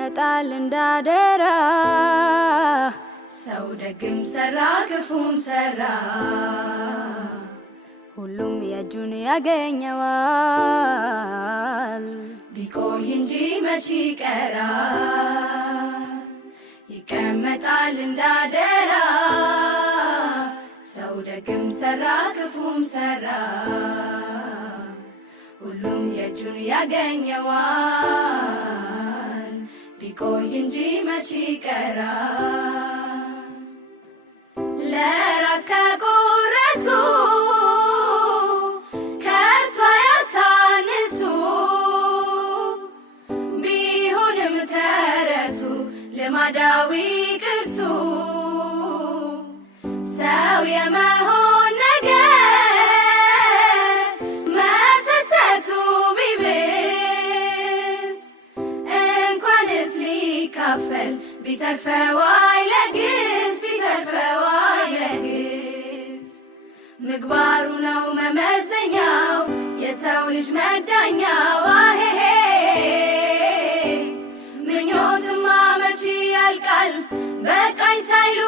ይቀመጣል እንዳደራ ሰው ደግም ሰራ ክፉም ሰራ ሁሉም የእጁን ያገኘዋል ቢቆይ እንጂ መች ይቀራል ይቀመጣል እንዳደራ ሰው ደግም ሰራ ክፉም ሰራ ሁሉም የእጁን ያገኘዋል ቢቆይ እንጂ መች ይቀራል ለራስ ከቆረሱ ከቶ ያሳንሱ ቢሆንም ተረቱ ልማዳዊ ቅርሱ ሰው የመሆን ነገር መሰሰቱ ቢብስ እንኳንስ ሊካፈል ቢተርፈው አይለግስ ቢተርፈው አይለግስ ምግባሩ ነው መመዘኛው የሰው ልጅ መዳኛው አሄሄ ምኞትማ መች ያልቃል በቃኝ ሳይሉ